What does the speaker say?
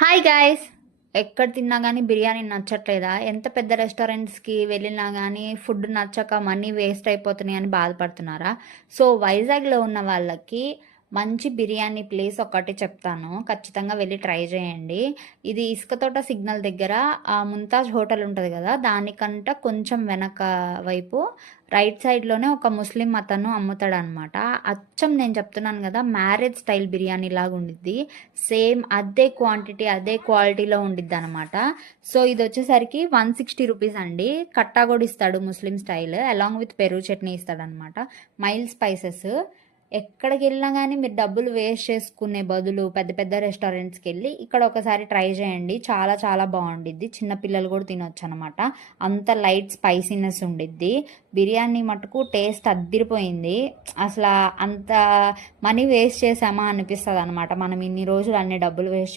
Hi guys. ఎక్కడ తిన్నా కానీ బిర్యానీ నచ్చట్లేదా? ఎంత పెద్ద రెస్టారెంట్స్కి వెళ్ళినా కానీ ఫుడ్ నచ్చక మనీ వేస్ట్ అయిపోతున్నాయి అని బాధపడుతున్నారా? సో వైజాగ్లో ఉన్న వాళ్ళకి మంచి బిర్యానీ ప్లేస్ ఒకటి చెప్తాను, ఖచ్చితంగా వెళ్ళి ట్రై చేయండి. ఇది ఇసుకతోట సిగ్నల్ దగ్గర ముంతాజ్ హోటల్ ఉంటుంది కదా, దానికంట కొంచెం వెనక వైపు రైట్ సైడ్లోనే ఒక ముస్లిం అతను అమ్ముతాడనమాట. అచ్చం నేను చెప్తున్నాను కదా, మ్యారేజ్ స్టైల్ బిర్యానీ లాగా ఉండిద్ది. సేమ్ అదే క్వాంటిటీ అదే క్వాలిటీలో ఉండిద్ది అనమాట. సో ఇది వచ్చేసరికి 160 రూపీస్ అండి. కట్టా కూడా ఇస్తాడు ముస్లిం స్టైల్, అలాంగ్ విత్ పెరుగు చట్నీ ఇస్తాడనమాట. Mild spices. ఎక్కడికి వెళ్ళినా కానీ మీరు డబ్బులు వేస్ట్ చేసుకునే బదులు పెద్ద పెద్ద రెస్టారెంట్స్కి వెళ్ళి ఇక్కడ ఒకసారి ట్రై చేయండి. చాలా చాలా బాగుండిద్ది. చిన్నపిల్లలు కూడా తినొచ్చు అనమాట. అంత లైట్ స్పైసీనెస్ ఉండిద్ది. బిర్యానీ మటుకు టేస్ట్ అద్దిరిపోయింది. అసలు అంత మనీ వేస్ట్ చేసామా అనిపిస్తుంది అనమాట. మనం ఇన్ని రోజులు అన్ని డబ్బులు వేస్ట్